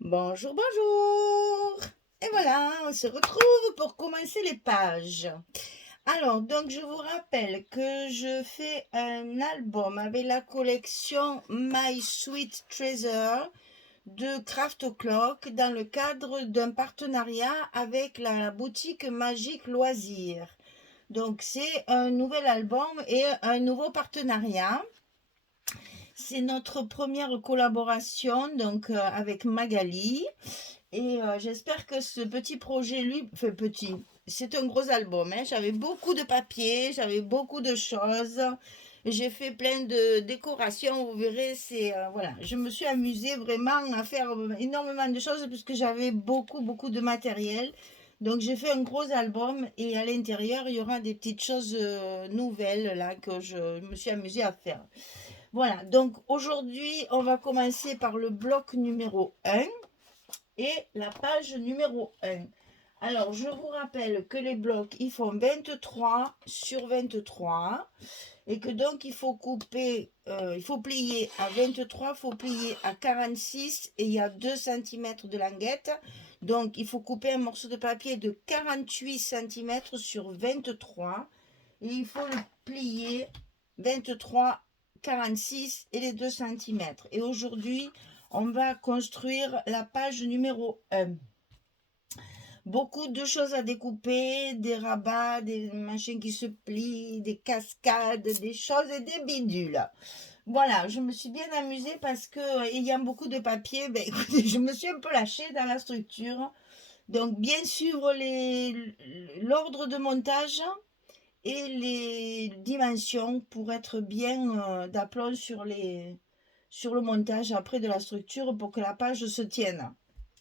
Bonjour, bonjour. Et voilà, on se retrouve pour commencer les pages. Alors, donc, je vous rappelle que je fais un album avec la collection My Sweet Treasure de Craft Clock dans le cadre d'un partenariat avec la boutique Magique Loisirs. Donc, c'est un nouvel album et un nouveau partenariat. C'est notre première collaboration donc avec Magali et j'espère que ce petit projet lui fait petit. C'est un gros album, hein. J'avais beaucoup de papier, j'avais beaucoup de choses. J'ai fait plein de décorations, vous verrez, c'est voilà, je me suis amusée vraiment à faire énormément de choses puisque j'avais beaucoup de matériel. Donc j'ai fait un gros album et à l'intérieur, il y aura des petites choses nouvelles là que je me suis amusée à faire. Voilà, donc aujourd'hui, on va commencer par le bloc numéro 1 et la page numéro 1. Alors, je vous rappelle que les blocs, ils font 23 sur 23 et que donc il faut couper, il faut plier à 23, il faut plier à 46 et il y a 2 cm de languette. Donc, il faut couper un morceau de papier de 48 cm sur 23 et il faut le plier 23, 46 et les 2 cm. Et aujourd'hui, on va construire la page numéro 1. Beaucoup de choses à découper, des rabats, des machines qui se plient, des cascades, des choses et des bidules. Voilà, je me suis bien amusée parce que ayant beaucoup de papier, ben, écoutez, je me suis un peu lâchée dans la structure. Donc bien suivre l'ordre de montage et les dimensions pour être bien d'aplomb sur le montage après de la structure pour que la page se tienne.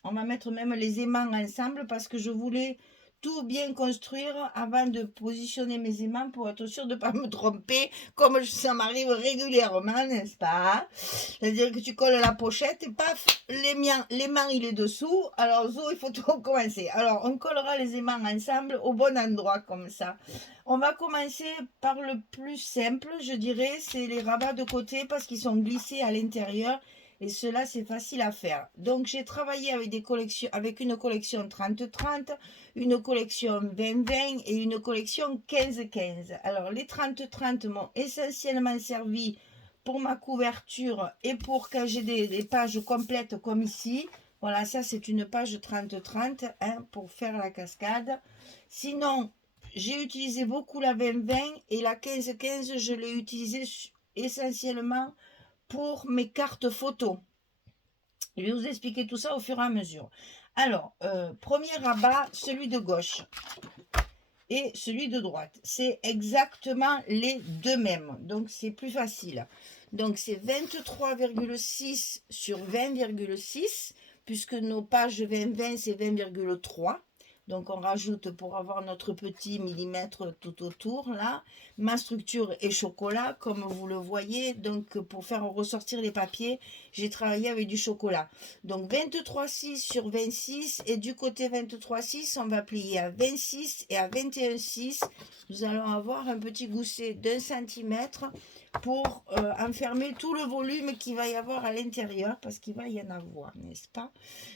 On va mettre même les aimants ensemble parce que je voulais tout bien construire avant de positionner mes aimants pour être sûr de ne pas me tromper comme ça m'arrive régulièrement, n'est-ce pas? C'est-à-dire que tu colles la pochette et paf, l'aimant il est dessous. Alors il faut tout recommencer. Alors on collera les aimants ensemble au bon endroit comme ça. On va commencer par le plus simple, je dirais, c'est les rabats de côté parce qu'ils sont glissés à l'intérieur et cela c'est facile à faire. Donc j'ai travaillé avec une collection 30-30, une collection 20-20 et une collection 15-15. Alors les 30-30 m'ont essentiellement servi pour ma couverture et pour quand j'ai des pages complètes comme ici. Voilà, ça c'est une page 30-30 hein, pour faire la cascade. Sinon, j'ai utilisé beaucoup la 20-20 et la 15-15, je l'ai utilisée essentiellement pour mes cartes photos. Je vais vous expliquer tout ça au fur et à mesure. Alors, premier rabat, celui de gauche et celui de droite. C'est exactement les deux mêmes, donc c'est plus facile. Donc c'est 23,6 sur 20,6, puisque nos pages 20-20 c'est 20,3. Donc on rajoute pour avoir notre petit millimètre tout autour là. Ma structure est chocolat comme vous le voyez. Donc pour faire ressortir les papiers, j'ai travaillé avec du chocolat. Donc 23,6 sur 26 et du côté 23,6 on va plier à 26 et à 21,6. Nous allons avoir un petit gousset d'un centimètre pour enfermer tout le volume qu'il va y avoir à l'intérieur parce qu'il va y en avoir, n'est-ce pas?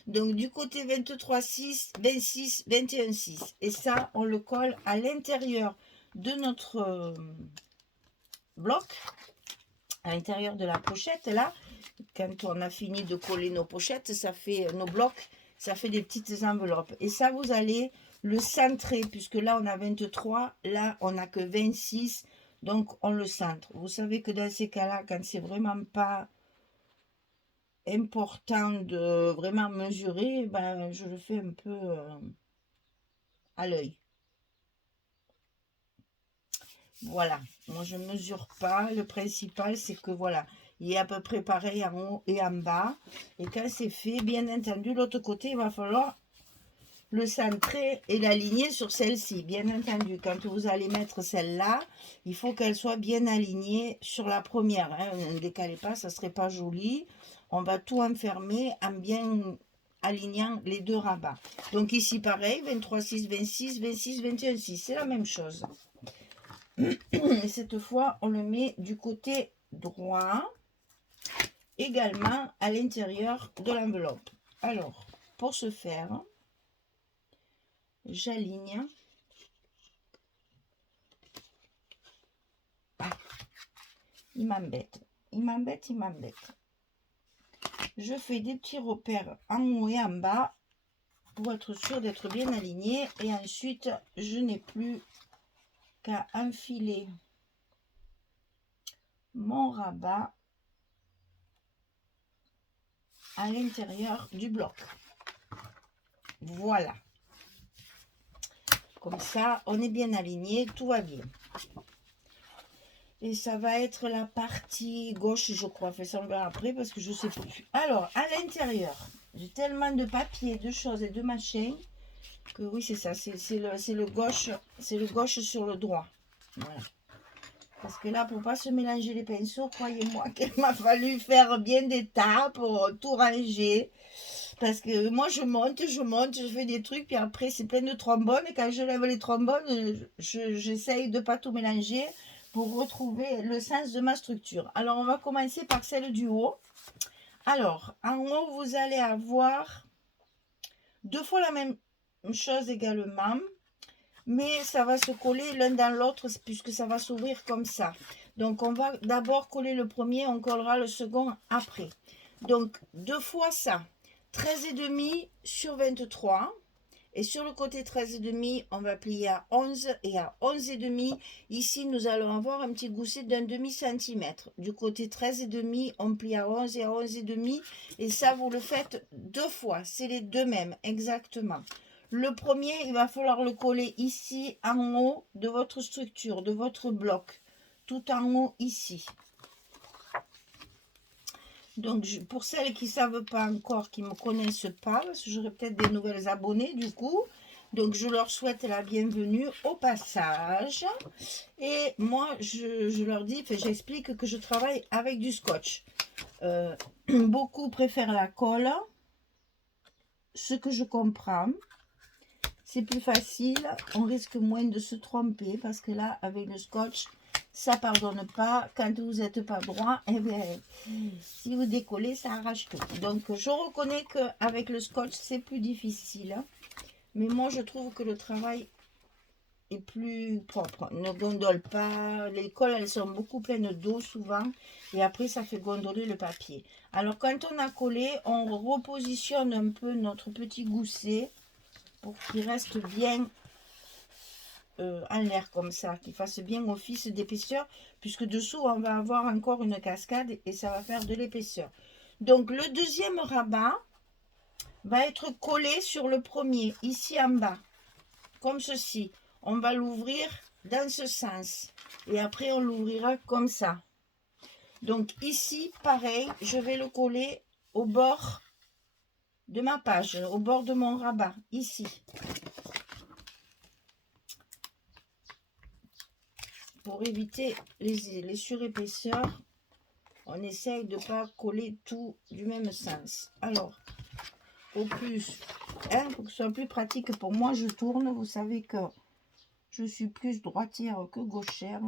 Donc du côté 23,6, 26, 21,6 et ça on le colle à l'intérieur de notre bloc, à l'intérieur de la pochette là. Quand on a fini de coller nos pochettes, ça fait nos blocs, ça fait des petites enveloppes et ça vous allez le centrer puisque là on a 23, là on n'a que 26. Donc, on le centre. Vous savez que dans ces cas-là, quand c'est vraiment pas important de vraiment mesurer, ben, je le fais un peu à l'œil. Voilà. Moi, je ne mesure pas. Le principal, c'est que voilà, il est à peu près pareil en haut et en bas. Et quand c'est fait, bien entendu, l'autre côté, il va falloir le centrer et l'aligner sur celle-ci. Bien entendu, quand vous allez mettre celle-là, il faut qu'elle soit bien alignée sur la première. Hein. Ne décalez pas, ça ne serait pas joli. On va tout enfermer en bien alignant les deux rabats. Donc ici, pareil, 23,6, 26, 26, 21,6. C'est la même chose. Et cette fois, on le met du côté droit, également à l'intérieur de l'enveloppe. Alors, pour ce faire, j'aligne. Il m'embête. Il m'embête, il m'embête. Je fais des petits repères en haut et en bas pour être sûr d'être bien aligné. Et ensuite, je n'ai plus qu'à enfiler mon rabat à l'intérieur du bloc. Voilà. Comme ça, on est bien aligné, tout va bien. Et ça va être la partie gauche, je crois. Fait ça, on verra après parce que je sais plus. Alors, à l'intérieur, j'ai tellement de papier, de choses et de machins que oui, c'est ça. C'est le gauche, c'est le gauche sur le droit. Voilà. Parce que là, pour pas se mélanger les pinceaux, croyez-moi qu'il m'a fallu faire bien des tas pour tout ranger. Parce que moi, je monte, je fais des trucs, puis après, c'est plein de trombones. Et quand je lève les trombones, j'essaye de pas tout mélanger pour retrouver le sens de ma structure. Alors, on va commencer par celle du haut. Alors, en haut, vous allez avoir 2 fois la même chose également, mais ça va se coller l'un dans l'autre puisque ça va s'ouvrir comme ça. Donc, on va d'abord coller le premier, on collera le second après. Donc, 2 fois ça, 13,5 sur 23. Et sur le côté 13,5, on va plier à 11 et à 11,5. Ici, nous allons avoir un petit gousset d'un demi-centimètre. Du côté 13,5, on plie à 11 et à 11,5. Et ça, vous le faites 2 fois. C'est les deux mêmes, exactement. Le premier, il va falloir le coller ici, en haut de votre structure, de votre bloc. Tout en haut, ici. Donc, pour celles qui ne savent pas encore, qui ne me connaissent pas, parce que j'aurai peut-être des nouvelles abonnées du coup, donc je leur souhaite la bienvenue au passage. Et moi, je leur dis, j'explique que je travaille avec du scotch. Beaucoup préfèrent la colle, ce que je comprends. C'est plus facile, on risque moins de se tromper, parce que là, avec le scotch, ça pardonne pas. Quand vous n'êtes pas droit, eh bien, si vous décollez, ça arrache tout. Donc, je reconnais qu'avec le scotch, c'est plus difficile. Mais moi, je trouve que le travail est plus propre. Ne gondole pas. Les colles, elles sont beaucoup pleines d'eau souvent. Et après, ça fait gondoler le papier. Alors, quand on a collé, on repositionne un peu notre petit gousset pour qu'il reste bien en l'air comme ça, qu'il fasse bien office d'épaisseur, puisque dessous on va avoir encore une cascade et ça va faire de l'épaisseur. Donc le deuxième rabat va être collé sur le premier, ici en bas, comme ceci. On va l'ouvrir dans ce sens et après on l'ouvrira comme ça. Donc ici, pareil, je vais le coller au bord de ma page, au bord de mon rabat, ici. Pour éviter les surépaisseurs, on essaye de ne pas coller tout du même sens. Alors, au plus, pour que ce soit plus pratique pour moi, je tourne. Vous savez que je suis plus droitière que gauchère.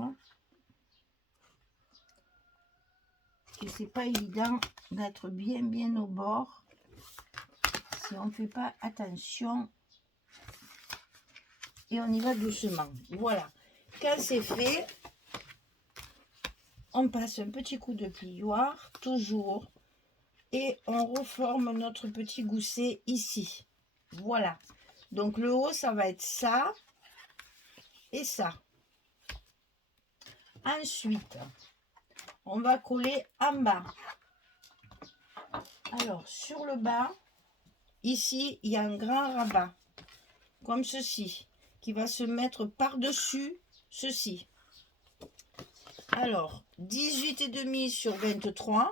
Et c'est pas évident d'être bien au bord si on ne fait pas attention. Et on y va doucement. Voilà. Quand c'est fait, on passe un petit coup de plioir, toujours. Et on reforme notre petit gousset ici. Voilà. Donc le haut, ça va être ça et ça. Ensuite, on va coller en bas. Alors, sur le bas, ici, il y a un grand rabat, comme ceci, qui va se mettre par-dessus ceci. Alors, 18,5 sur 23.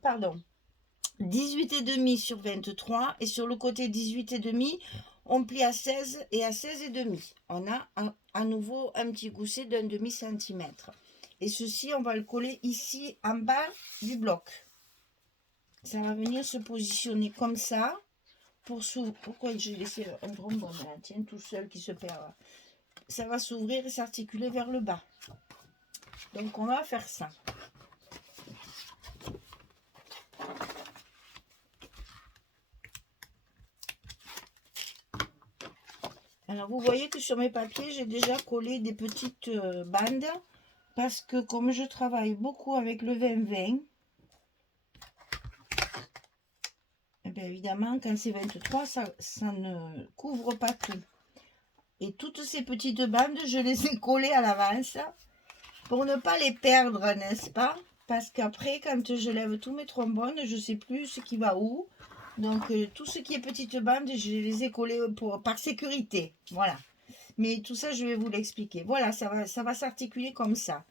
Pardon. 18,5 sur 23. Et sur le côté 18,5, on plie à 16 et à 16,5. On a à nouveau un petit gousset d'un demi-centimètre. Et ceci, on va le coller ici en bas du bloc. Ça va venir se positionner comme ça. Pourquoi j'ai laissé un trombone là, tiens, tout seul qui se perd. Ça va s'ouvrir et s'articuler vers le bas. Donc on va faire ça. Alors, vous voyez que sur mes papiers, j'ai déjà collé des petites bandes. Parce que comme je travaille beaucoup avec le 20-20, eh bien évidemment, quand c'est 23, ça ne couvre pas tout. Et toutes ces petites bandes, je les ai collées à l'avance pour ne pas les perdre, n'est-ce pas? Parce qu'après, quand je lève tous mes trombones, je ne sais plus ce qui va où. Donc, tout ce qui est petites bandes, je les ai collées par sécurité. Voilà. Mais tout ça, je vais vous l'expliquer. Voilà, ça va s'articuler comme ça.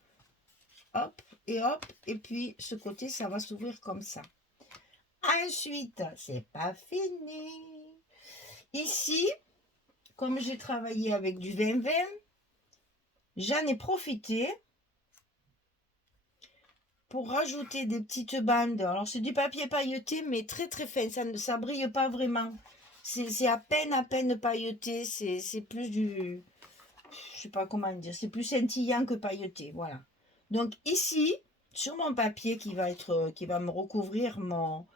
Hop, et puis ce côté, ça va s'ouvrir comme ça. Ensuite, c'est pas fini. Ici, comme j'ai travaillé avec du 20-20, j'en ai profité pour rajouter des petites bandes. Alors, c'est du papier pailleté, mais très très fin. Ça brille pas vraiment. C'est à peine pailleté. C'est plus du... Je sais pas comment dire. C'est plus scintillant que pailleté. Voilà. Donc, ici, sur mon papier qui va me recouvrir mon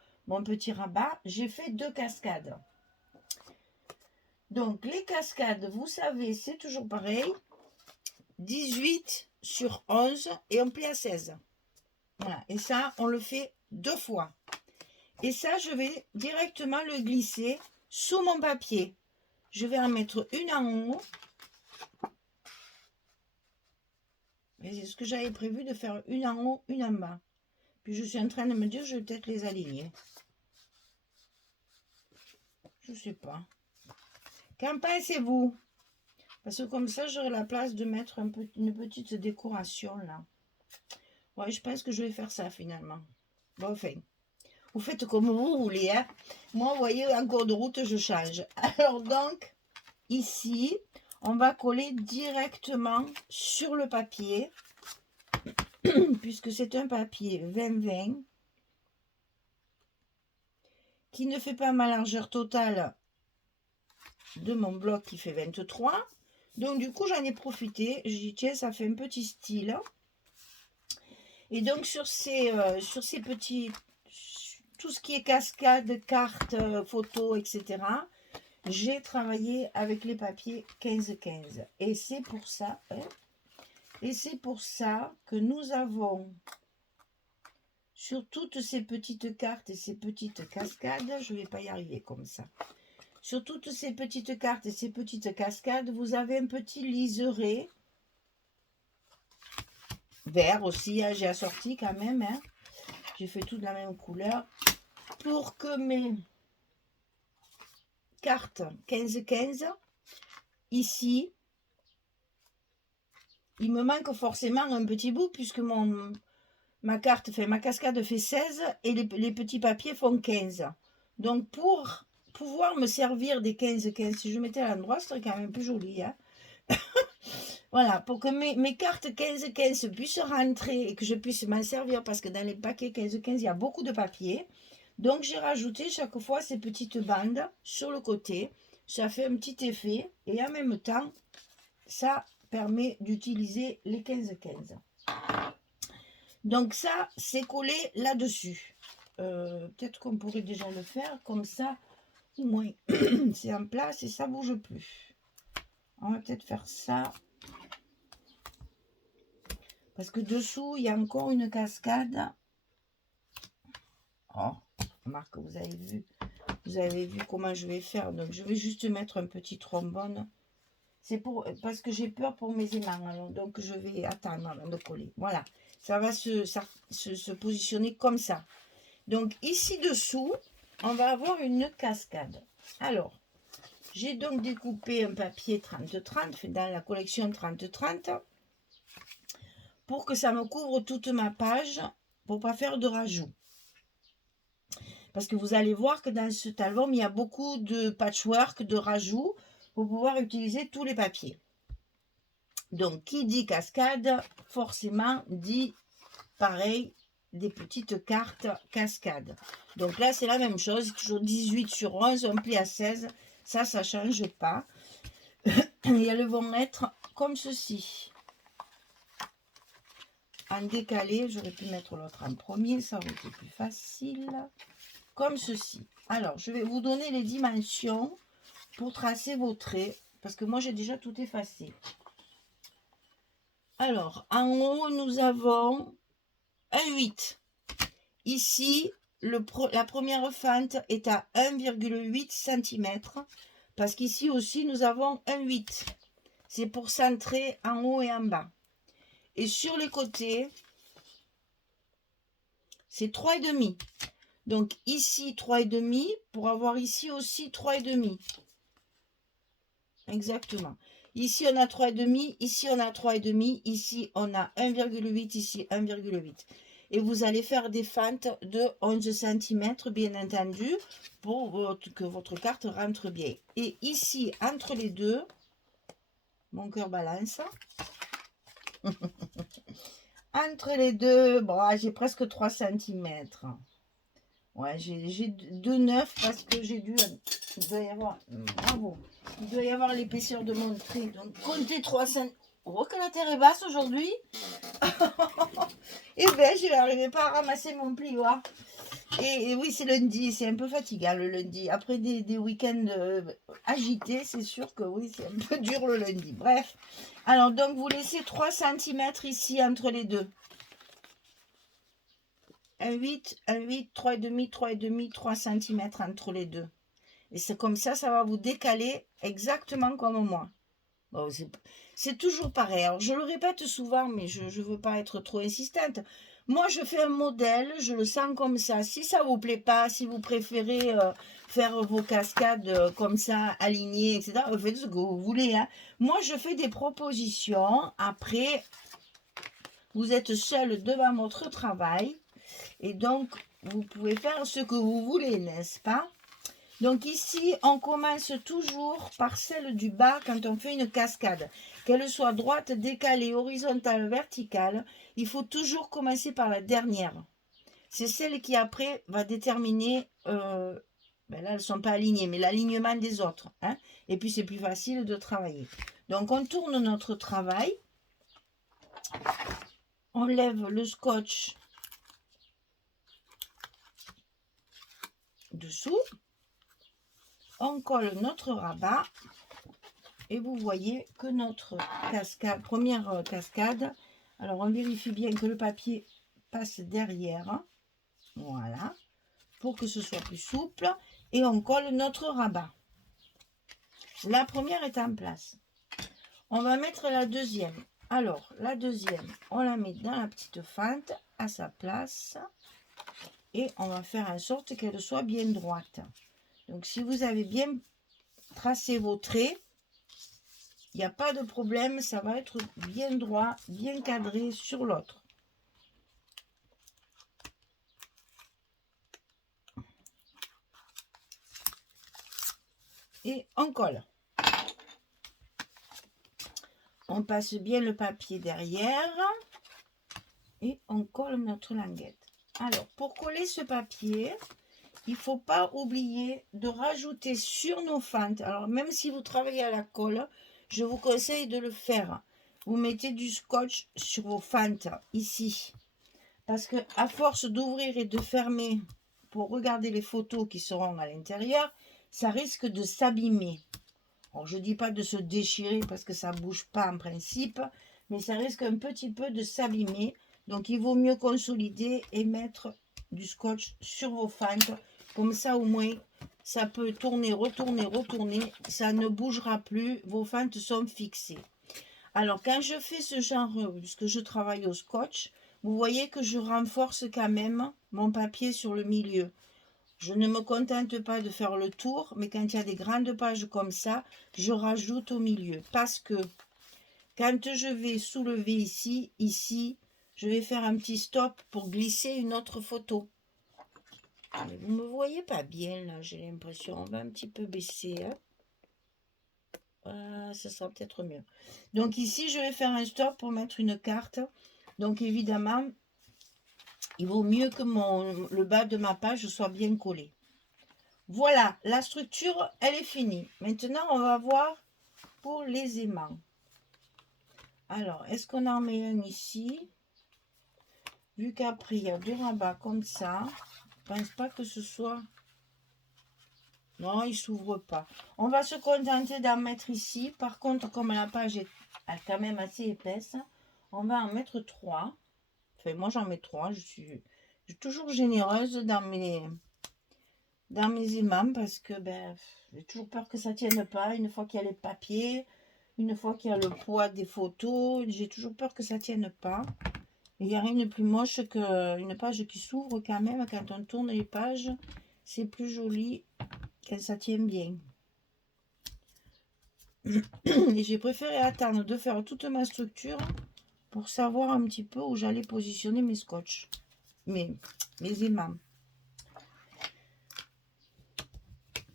petit rabat, j'ai fait 2 cascades. Donc, les cascades, vous savez, c'est toujours pareil. 18 sur 11 et on plie à 16. Voilà. Et ça, on le fait 2 fois. Et ça, je vais directement le glisser sous mon papier. Je vais en mettre une en haut. C'est ce que j'avais prévu de faire, une en haut, une en bas. Puis je suis en train de me dire, je vais peut-être les aligner. Je sais pas. Qu'en pensez-vous? Parce que comme ça, j'aurai la place de mettre une petite décoration là. Ouais, je pense que je vais faire ça finalement. Bon, enfin, vous faites comme vous voulez. Hein. Moi, vous voyez, en cours de route, je change. Alors donc, ici, on va coller directement sur le papier. Puisque c'est un papier 20-20 qui ne fait pas ma largeur totale de mon bloc qui fait 23. Donc du coup, j'en ai profité. Je dis, tiens, ça fait un petit style. Et donc sur ces petits, tout ce qui est cascade, cartes, photos, etc., j'ai travaillé avec les papiers 15-15. Et c'est pour ça, que nous avons sur toutes ces petites cartes et ces petites cascades, je ne vais pas y arriver comme ça. Sur toutes ces petites cartes et ces petites cascades, vous avez un petit liseré vert aussi, hein, j'ai assorti quand même. Hein. J'ai fait tout de la même couleur pour que mes cartes 15-15, ici, il me manque forcément un petit bout puisque ma cascade fait 16 et les petits papiers font 15. Donc pour pouvoir me servir des 15-15, si je mettais à l'endroit, ce serait quand même plus joli. Hein. Voilà, pour que mes cartes 15-15 puissent rentrer et que je puisse m'en servir, parce que dans les paquets 15-15, il y a beaucoup de papier. Donc, j'ai rajouté chaque fois ces petites bandes sur le côté. Ça fait un petit effet et en même temps, ça permet d'utiliser les 15-15. Donc, ça, c'est collé là-dessus. Peut-être qu'on pourrait déjà le faire comme ça. Au moins, c'est en place et ça ne bouge plus. On va peut-être faire ça. Parce que dessous, il y a encore une cascade. Oh, remarque, vous avez vu comment je vais faire. Donc, je vais juste mettre un petit trombone. C'est parce que j'ai peur pour mes aimants. Alors, donc, je vais attendre avant de coller. Voilà, ça va se positionner comme ça. Donc, ici dessous, on va avoir une cascade. Alors, j'ai donc découpé un papier 30-30, dans la collection 30-30. Pour que ça me couvre toute ma page, pour pas faire de rajout. Parce que vous allez voir que dans cet album, il y a beaucoup de patchwork, de rajouts, pour pouvoir utiliser tous les papiers. Donc, qui dit cascade, forcément dit, pareil, des petites cartes cascades. Donc là, c'est la même chose, toujours 18 sur 11, un pli à 16, ça ne change pas. Et elles vont être comme ceci. En décalé, j'aurais pu mettre l'autre en premier, ça aurait été plus facile, comme ceci. Alors, je vais vous donner les dimensions pour tracer vos traits, parce que moi j'ai déjà tout effacé. Alors, en haut, nous avons un 8. Ici, la première fente est à 1,8 cm, parce qu'ici aussi, nous avons un 8. C'est pour centrer en haut et en bas. Et sur les côtés, c'est 3,5. Donc ici, 3,5, pour avoir ici aussi 3,5. Exactement. Ici, on a 3,5, ici, on a 3,5, ici, on a 1,8, ici, 1,8. Et vous allez faire des fentes de 11 cm, bien entendu, pour que votre carte rentre bien. Et ici, entre les deux, mon cœur balance. Entre les deux, bon, j'ai presque 3 cm. Ouais, j'ai 2,9 parce que j'ai dû... Il doit y avoir... Bravo. Il doit y avoir l'épaisseur de mon trait. Donc, comptez 3 cm. On voit que la terre est basse aujourd'hui. Et bien, je n'arrivais pas à ramasser mon plioir. Et oui, c'est lundi. C'est un peu fatigant le lundi. Après des week-ends agités, c'est sûr que oui, c'est un peu dur le lundi. Bref. Alors, donc, vous laissez 3 cm ici entre les deux. Un 8, 3,5, 3,5, 3 cm entre les deux. Et c'est comme ça va vous décaler exactement comme moi. Bon, c'est toujours pareil. Alors, je le répète souvent, mais je ne veux pas être trop insistante. Moi, je fais un modèle, je le sens comme ça. Si ça ne vous plaît pas, si vous préférez faire vos cascades comme ça, alignées, etc., faites ce que vous voulez. Hein. Moi, je fais des propositions. Après, vous êtes seul devant votre travail. Et donc, vous pouvez faire ce que vous voulez, n'est-ce pas? Donc ici, on commence toujours par celle du bas quand on fait une cascade. Qu'elle soit droite, décalée, horizontale, verticale, il faut toujours commencer par la dernière. C'est celle qui après va déterminer, là elles ne sont pas alignées, mais l'alignement des autres. Hein, et puis c'est plus facile de travailler. Donc on tourne notre travail. On lève le scotch dessous. On colle notre rabat. Et vous voyez que notre cascade, première cascade, alors on vérifie bien que le papier passe derrière, voilà, pour que ce soit plus souple, et on colle notre rabat. La première est en place. On va mettre la deuxième. Alors, la deuxième, on la met dans la petite fente, à sa place, et on va faire en sorte qu'elle soit bien droite. Donc, si vous avez bien tracé vos traits, il n'y a pas de problème, ça va être bien droit, bien cadré sur l'autre. Et on colle. On passe bien le papier derrière et on colle notre languette. Alors, pour coller ce papier, il ne faut pas oublier de rajouter sur nos fentes. Alors, même si vous travaillez à la colle, je vous conseille de le faire. Vous mettez du scotch sur vos fentes, ici. Parce que à force d'ouvrir et de fermer pour regarder les photos qui seront à l'intérieur, ça risque de s'abîmer. Alors, je ne dis pas de se déchirer parce que ça ne bouge pas en principe, mais ça risque un petit peu de s'abîmer. Donc, il vaut mieux consolider et mettre du scotch sur vos fentes. Comme ça, au moins, ça peut tourner, retourner, retourner. Ça ne bougera plus. Vos fentes sont fixées. Alors, quand je fais ce genre, puisque je travaille au scotch, vous voyez que je renforce quand même mon papier sur le milieu. Je ne me contente pas de faire le tour, mais quand il y a des grandes pages comme ça, je rajoute au milieu. Parce que quand je vais soulever ici, je vais faire un petit stop pour glisser une autre photo. Mais vous ne me voyez pas bien là, j'ai l'impression. On va un petit peu baisser. Hein. Ça sera peut-être mieux. Donc ici, je vais faire un stop pour mettre une carte. Donc évidemment, il vaut mieux que le bas de ma page soit bien collé. Voilà, la structure, elle est finie. Maintenant, on va voir pour les aimants. Alors, est-ce qu'on en met un ici? Vu qu'après, il y a deux rabats comme ça, je ne pense pas que ce soit Non, il s'ouvre pas. On va se contenter d'en mettre ici. Par contre, comme la page est quand même assez épaisse, on va en mettre 3. Enfin, moi, j'en mets 3. Je suis toujours généreuse dans mes aimants parce que j'ai toujours peur que ça tienne pas. Une fois qu'il y a les papiers, une fois qu'il y a le poids des photos, j'ai toujours peur que ça tienne pas. Il n'y a rien de plus moche qu'une page qui s'ouvre quand même. Quand on tourne les pages, c'est plus joli quand ça tient bien. Et j'ai préféré attendre de faire toute ma structure pour savoir un petit peu où j'allais positionner mes scotch, mes aimants.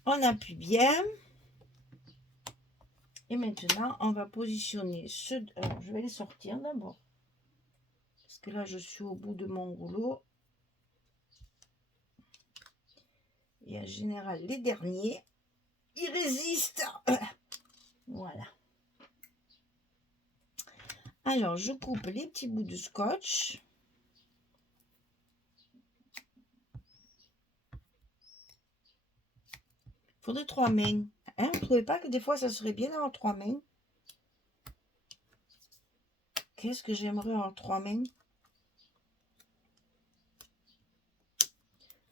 On appuie bien. Et maintenant, on va positionner ceux... Alors, je vais les sortir d'abord. Parce que là, je suis au bout de mon rouleau. Et en général, les derniers, ils résistent. Voilà. Alors, je coupe les petits bouts de scotch. Il faudrait 3 mains. Hein, vous ne trouvez pas que des fois, ça serait bien d'avoir 3 mains? Qu'est-ce que j'aimerais avoir 3 mains?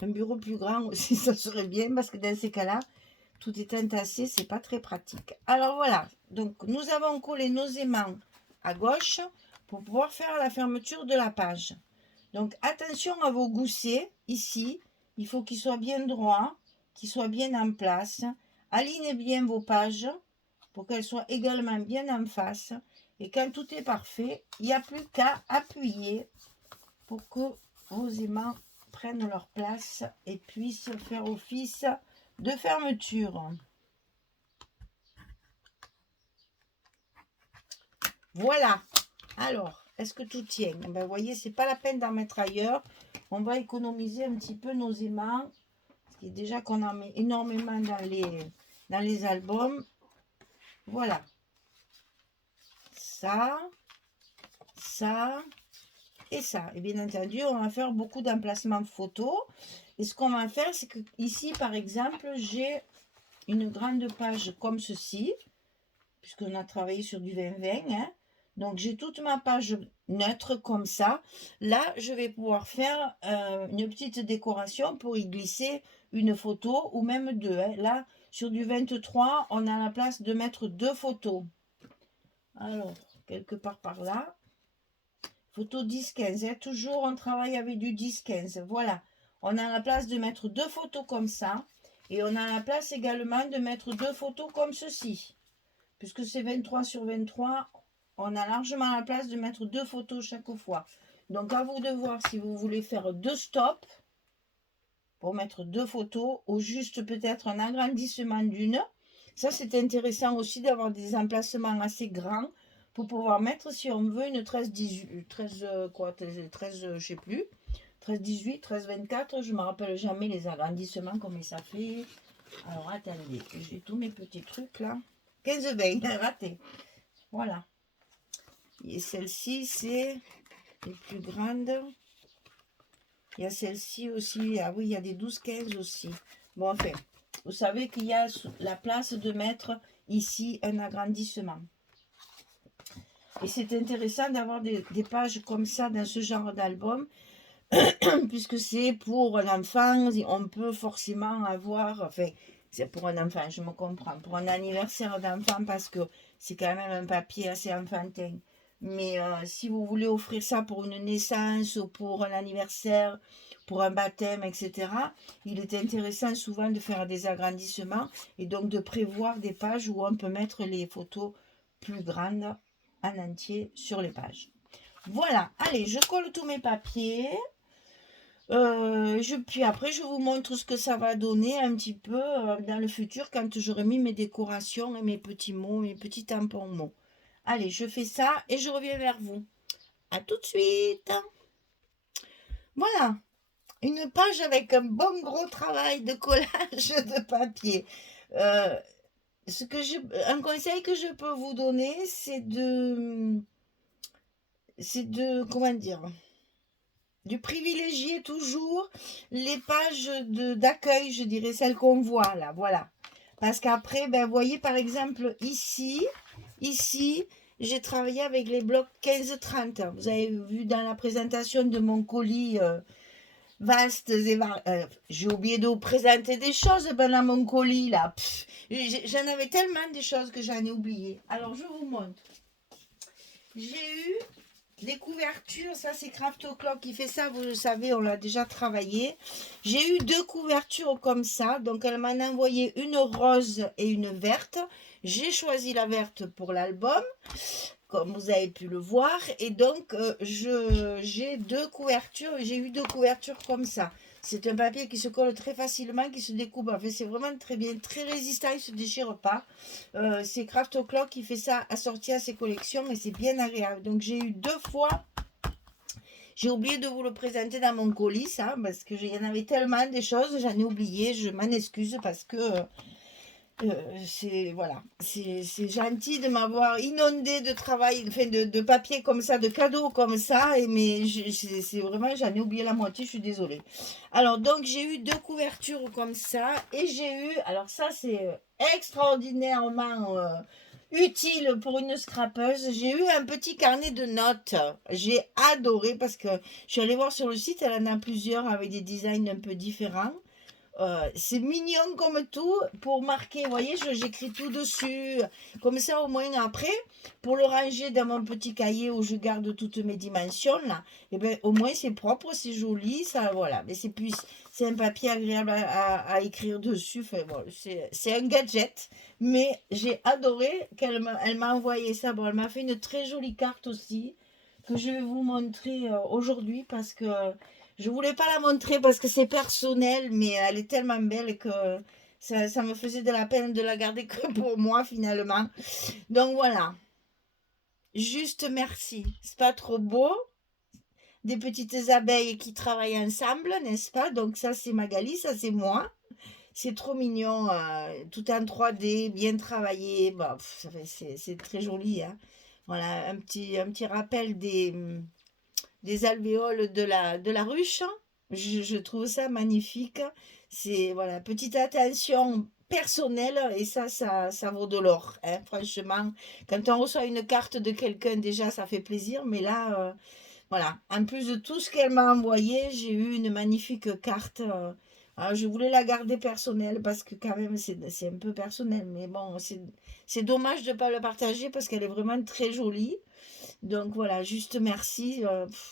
Un bureau plus grand aussi, ça serait bien, parce que dans ces cas-là, tout est entassé, c'est pas très pratique. Alors voilà, donc nous avons collé nos aimants à gauche pour pouvoir faire la fermeture de la page. Donc attention à vos goussets, ici, il faut qu'ils soient bien droits, qu'ils soient bien en place. Alignez bien vos pages pour qu'elles soient également bien en face. Et quand tout est parfait, il n'y a plus qu'à appuyer pour que vos aimants prennent leur place et puissent faire office de fermeture. Voilà. Alors, est-ce que tout tient? Ben, vous voyez, c'est pas la peine d'en mettre ailleurs. On va économiser un petit peu nos aimants. Parce que déjà qu'on en met énormément dans les albums. Voilà. Ça, ça et ça. Et bien entendu, on va faire beaucoup d'emplacements photos. Et ce qu'on va faire, c'est que ici, par exemple, j'ai une grande page comme ceci, puisqu'on a travaillé sur du 20-20, hein. Donc j'ai toute ma page neutre comme ça. Là, je vais pouvoir faire une petite décoration pour y glisser une photo ou même deux, hein. Là, sur du 23, on a la place de mettre 2 photos. Alors, quelque part par là. Photo 10-15, hein. Toujours on travaille avec du 10-15. Voilà, on a la place de mettre 2 photos comme ça. Et on a la place également de mettre 2 photos comme ceci. Puisque c'est 23 sur 23, on a largement la place de mettre 2 photos chaque fois. Donc à vous de voir si vous voulez faire 2 stops pour mettre 2 photos ou juste peut-être un agrandissement d'une. Ça, c'est intéressant aussi d'avoir des emplacements assez grands pour pouvoir mettre, si on veut, une 13-18, 13, quoi, 13, je sais plus, 13-18, 13-24, je ne me rappelle jamais les agrandissements, combien ça fait. Alors, attendez, j'ai tous mes petits trucs là. 15-20, raté. Voilà. Et celle-ci, c'est les plus grandes. Il y a celle-ci aussi. Ah oui, il y a des 12-15 aussi. Bon, enfin, vous savez qu'il y a la place de mettre ici un agrandissement. Et c'est intéressant d'avoir des pages comme ça dans ce genre d'album, puisque c'est pour un enfant, on peut forcément avoir, enfin, c'est pour un enfant, je me comprends, pour un anniversaire d'enfant, parce que c'est quand même un papier assez enfantin. Mais si vous voulez offrir ça pour une naissance ou pour un anniversaire, pour un baptême, etc., il est intéressant souvent de faire des agrandissements et donc de prévoir des pages où on peut mettre les photos plus grandes en entier sur les pages. Voilà, allez, je colle tous mes papiers. Puis après, je vous montre ce que ça va donner un petit peu dans le futur quand j'aurai mis mes décorations et mes petits mots, mes petits tampons mots. Allez, je fais ça et je reviens vers vous. À tout de suite. Voilà, une page avec un bon gros travail de collage de papier. Un conseil que je peux vous donner, c'est de comment dire, du privilégier toujours les pages d'accueil, je dirais, celles qu'on voit là, voilà. Parce qu'après, ben, vous voyez par exemple ici, j'ai travaillé avec les blocs 15-30. Vous avez vu dans la présentation de mon colis vaste et j'ai oublié de vous présenter des choses pendant mon colis là. J'en avais tellement des choses que j'en ai oublié. Alors je vous montre. J'ai eu des couvertures, ça c'est Craft O'Clock qui fait ça, vous le savez, on l'a déjà travaillé. J'ai eu 2 couvertures comme ça, donc elle m'en a envoyé une rose et une verte. J'ai choisi la verte pour l'album, comme vous avez pu le voir, et donc j'ai 2 couvertures, j'ai eu 2 couvertures comme ça. C'est un papier qui se colle très facilement, qui se découpe. En fait, c'est vraiment très bien, très résistant, il ne se déchire pas. C'est Craft O'Clock qui fait ça assorti à ses collections et c'est bien agréable. Donc j'ai eu 2 fois. J'ai oublié de vous le présenter dans mon colis, ça, parce que y en avait tellement des choses, j'en ai oublié. Je m'en excuse parce que c'est voilà, c'est gentil de m'avoir inondé de travail, enfin de papier comme ça, de cadeaux comme ça, mais c'est vraiment, j'en ai oublié la moitié, je suis désolée. Alors donc j'ai eu 2 couvertures comme ça, et j'ai eu, alors ça c'est extraordinairement utile pour une scrapeuse, j'ai eu un petit carnet de notes. J'ai adoré parce que je suis allée voir sur le site, elle en a plusieurs avec des designs un peu différents. C'est mignon comme tout pour marquer, vous voyez, j'écris tout dessus, comme ça au moins après, pour le ranger dans mon petit cahier où je garde toutes mes dimensions là, et ben au moins c'est propre, c'est joli, ça voilà, mais c'est un papier agréable à écrire dessus, enfin, bon, c'est un gadget, mais j'ai adoré elle m'a envoyé ça, bon elle m'a fait une très jolie carte aussi, que je vais vous montrer aujourd'hui parce que je voulais pas la montrer parce que c'est personnel, mais elle est tellement belle que ça me faisait de la peine de la garder que pour moi finalement. Donc voilà, juste merci. C'est pas trop beau? Des petites abeilles qui travaillent ensemble, n'est-ce pas? Donc ça c'est Magali, ça c'est moi. C'est trop mignon, tout en 3D, bien travaillé. Bah, c'est très joli, hein. Voilà, un petit rappel des alvéoles de la ruche. Je trouve ça magnifique. C'est, voilà, petite attention personnelle et ça vaut de l'or, hein, franchement. Quand on reçoit une carte de quelqu'un, déjà, ça fait plaisir, mais là, voilà. En plus de tout ce qu'elle m'a envoyé, j'ai eu une magnifique carte. Alors, je voulais la garder personnelle parce que quand même, c'est un peu personnel, mais bon, c'est dommage de ne pas le partager parce qu'elle est vraiment très jolie. Donc voilà, juste merci.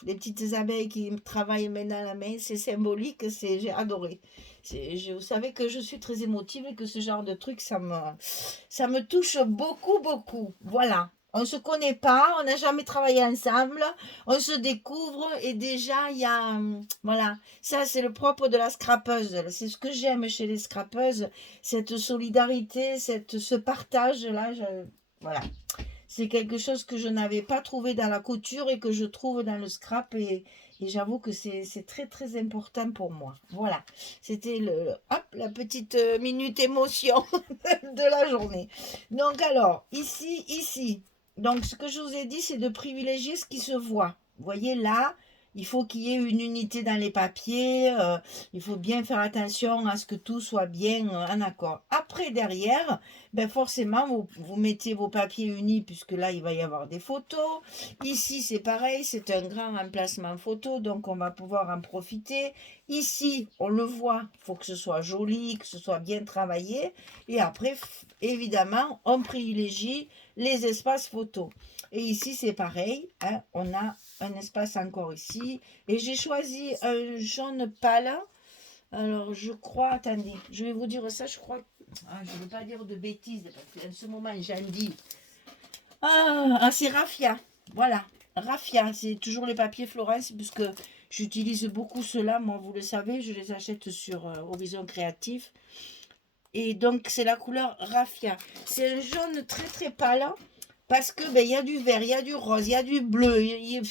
Les petites abeilles qui travaillent maintenant à la main, c'est symbolique, j'ai adoré. Vous savez que je suis très émotive et que ce genre de truc, ça me touche beaucoup, beaucoup. Voilà. On ne se connaît pas, on n'a jamais travaillé ensemble, on se découvre et déjà il y a, voilà, ça c'est le propre de la scrapeuse, c'est ce que j'aime chez les scrapeuses, cette solidarité, ce partage-là, voilà. C'est quelque chose que je n'avais pas trouvé dans la couture et que je trouve dans le scrap et j'avoue que c'est très très important pour moi. Voilà, c'était la petite minute émotion de la journée. Donc alors, ici, donc ce que je vous ai dit, c'est de privilégier ce qui se voit. Vous voyez là, il faut qu'il y ait une unité dans les papiers, il faut bien faire attention à ce que tout soit bien en accord. Après, derrière, ben forcément, vous mettez vos papiers unis, puisque là, il va y avoir des photos. Ici, c'est pareil, c'est un grand emplacement photo, donc on va pouvoir en profiter. Ici, on le voit, il faut que ce soit joli, que ce soit bien travaillé. Et après, évidemment, on privilégie les espaces photos. Et ici, c'est pareil, hein, on a un espace encore ici. Et j'ai choisi un jaune pâle. Alors, je crois, attendez, je vais vous dire ça, je crois. Je ne veux pas dire de bêtises, parce qu'en ce moment, j'en dis. C'est raffia. Voilà, raffia, c'est toujours les papiers Florence, puisque j'utilise beaucoup cela. Moi, vous le savez, je les achète sur Horizon Créatif. Et donc, c'est la couleur raffia. C'est un jaune très très pâle, parce que il y a du vert, il y a du rose, il y a du bleu. Il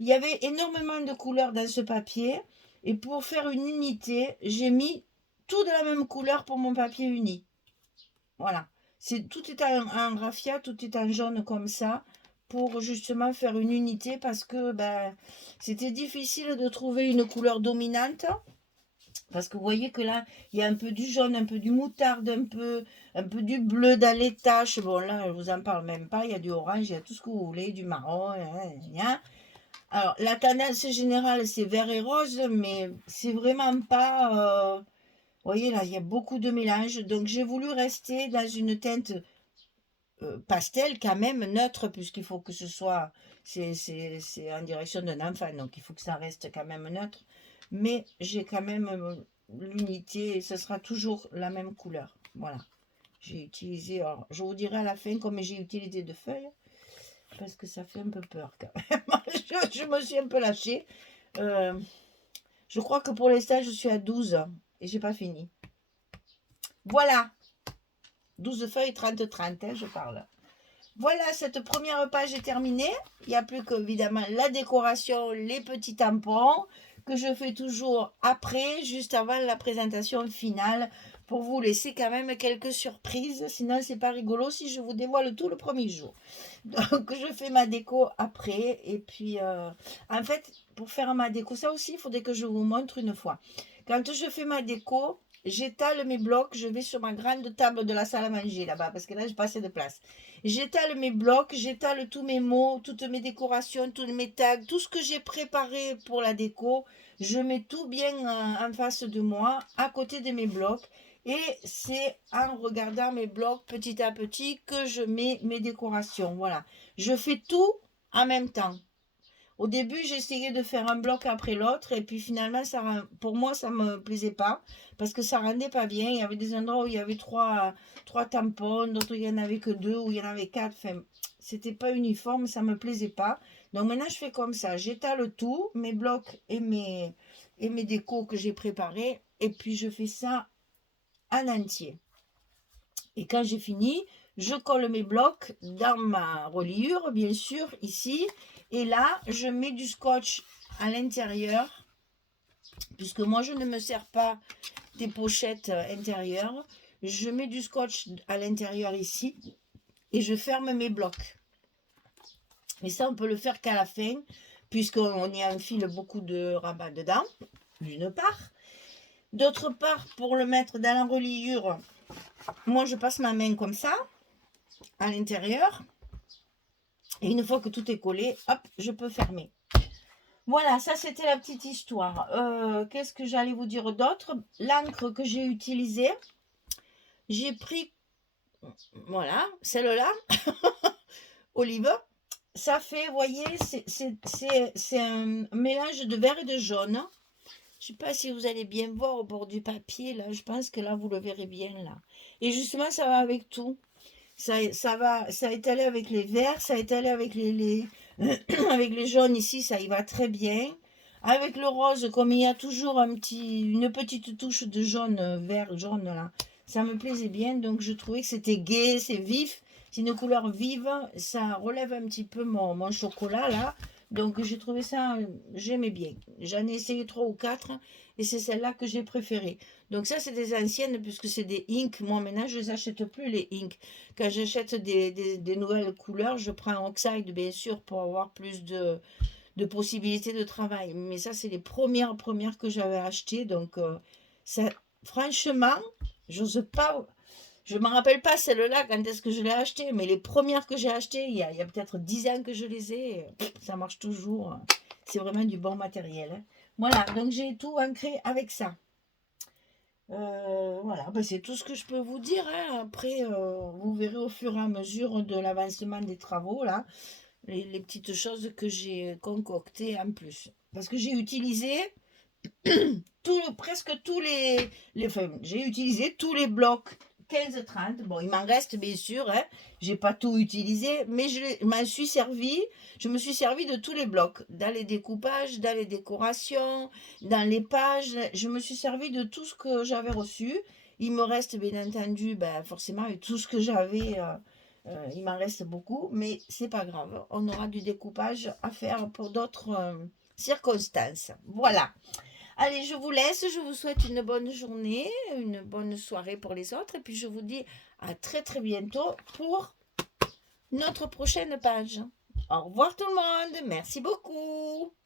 y avait énormément de couleurs dans ce papier. Et pour faire une unité, j'ai mis tout de la même couleur pour mon papier uni. Voilà. Tout est en raffia, tout est en jaune comme ça, pour justement faire une unité parce que c'était difficile de trouver une couleur dominante. Parce que vous voyez que là, il y a un peu du jaune, un peu du moutarde, un peu du bleu dans les taches. Bon, là, je vous en parle même pas. Il y a du orange, il y a tout ce que vous voulez, du marron. Alors, la tendance générale, c'est vert et rose, mais c'est vraiment pas... vous voyez, là, il y a beaucoup de mélange. Donc, j'ai voulu rester dans une teinte pastel, quand même, neutre, puisqu'il faut que ce soit... C'est en direction d'un enfant, donc il faut que ça reste quand même neutre. Mais j'ai quand même l'unité, et ce sera toujours la même couleur. Voilà. J'ai utilisé... Alors, je vous dirai à la fin comme j'ai utilisé de feuilles, parce que ça fait un peu peur quand même. je me suis un peu lâchée. Je crois que pour l'instant, je suis à 12 et j'ai pas fini. Voilà. 12 feuilles, 30-30, hein, je parle. Voilà, cette première page est terminée. Il n'y a plus qu'évidemment la décoration, les petits tampons, que je fais toujours après, juste avant la présentation finale, pour vous laisser quand même quelques surprises. Sinon, c'est pas rigolo si je vous dévoile tout le premier jour. Donc, je fais ma déco après. Et puis, en fait, pour faire ma déco, ça aussi, il faudrait que je vous montre une fois. Quand je fais ma déco, j'étale mes blocs, je vais sur ma grande table de la salle à manger là-bas, parce que là, j'ai pas assez de place. J'étale mes blocs, j'étale tous mes mots, toutes mes décorations, tous mes tags, tout ce que j'ai préparé pour la déco. Je mets tout bien en face de moi, à côté de mes blocs. Et c'est en regardant mes blocs petit à petit que je mets mes décorations. Voilà. Je fais tout en même temps. Au début, j'essayais de faire un bloc après l'autre et puis finalement, pour moi, ça ne me plaisait pas parce que ça rendait pas bien. Il y avait des endroits où il y avait trois tampons, d'autres il n'y en avait que deux, où il y en avait quatre. Enfin, c'était pas uniforme, ça me plaisait pas. Donc maintenant, je fais comme ça. J'étale tout, mes blocs et mes décos que j'ai préparés et puis je fais ça en entier. Et quand j'ai fini, je colle mes blocs dans ma reliure, bien sûr, ici. Et là, je mets du scotch à l'intérieur, puisque moi, je ne me sers pas des pochettes intérieures. Je mets du scotch à l'intérieur ici et je ferme mes blocs. Et ça, on peut le faire qu'à la fin, puisqu'on y enfile beaucoup de rabat dedans, d'une part. D'autre part, pour le mettre dans la reliure, moi, je passe ma main comme ça, à l'intérieur. Et une fois que tout est collé, hop, je peux fermer. Voilà, ça c'était la petite histoire. Qu'est-ce que j'allais vous dire d'autre? L'encre que j'ai utilisée, j'ai pris, voilà, celle-là, olive. Ça fait, vous voyez, c'est un mélange de vert et de jaune. Je ne sais pas si vous allez bien voir au bord du papier, là. Je pense que là, vous le verrez bien, là. Et justement, ça va avec tout. Ça est allé avec les verts, ça est allé avec avec les jaunes ici, ça y va très bien. Avec le rose, comme il y a toujours une petite touche de jaune, vert, jaune là, ça me plaisait bien. Donc je trouvais que c'était gai, c'est vif, c'est une couleur vive, ça relève un petit peu mon chocolat là. Donc j'ai trouvé ça, j'aimais bien. J'en ai essayé 3 ou 4 et c'est celle-là que j'ai préférée. Donc ça c'est des anciennes puisque c'est des inks. Moi maintenant je les achète plus les inks. Quand j'achète des nouvelles couleurs, je prends Oxide bien sûr pour avoir plus de possibilités de travail. Mais ça c'est les premières que j'avais achetées. Donc ça, franchement, j'ose pas. Je ne me rappelle pas celle-là, quand est-ce que je l'ai achetée, mais les premières que j'ai achetées, il y a peut-être 10 ans que je les ai, ça marche toujours. C'est vraiment du bon matériel. Hein. Voilà, donc j'ai tout ancré avec ça. Voilà, c'est tout ce que je peux vous dire. Hein. Après, vous verrez au fur et à mesure de l'avancement des travaux, là, les petites choses que j'ai concoctées en plus. Parce que j'ai utilisé presque tous enfin, j'ai utilisé tous les blocs 15-30. Bon, il m'en reste bien sûr, hein. J'ai pas tout utilisé, mais je me suis servi de tous les blocs, dans les découpages, dans les décorations, dans les pages. Je me suis servi de tout ce que j'avais reçu. Il me reste bien entendu, forcément, avec tout ce que j'avais, il m'en reste beaucoup, mais c'est pas grave. On aura du découpage à faire pour d'autres circonstances. Voilà. Allez, je vous laisse, je vous souhaite une bonne journée, une bonne soirée pour les autres, et puis je vous dis à très très bientôt pour notre prochaine page. Au revoir tout le monde. Merci beaucoup.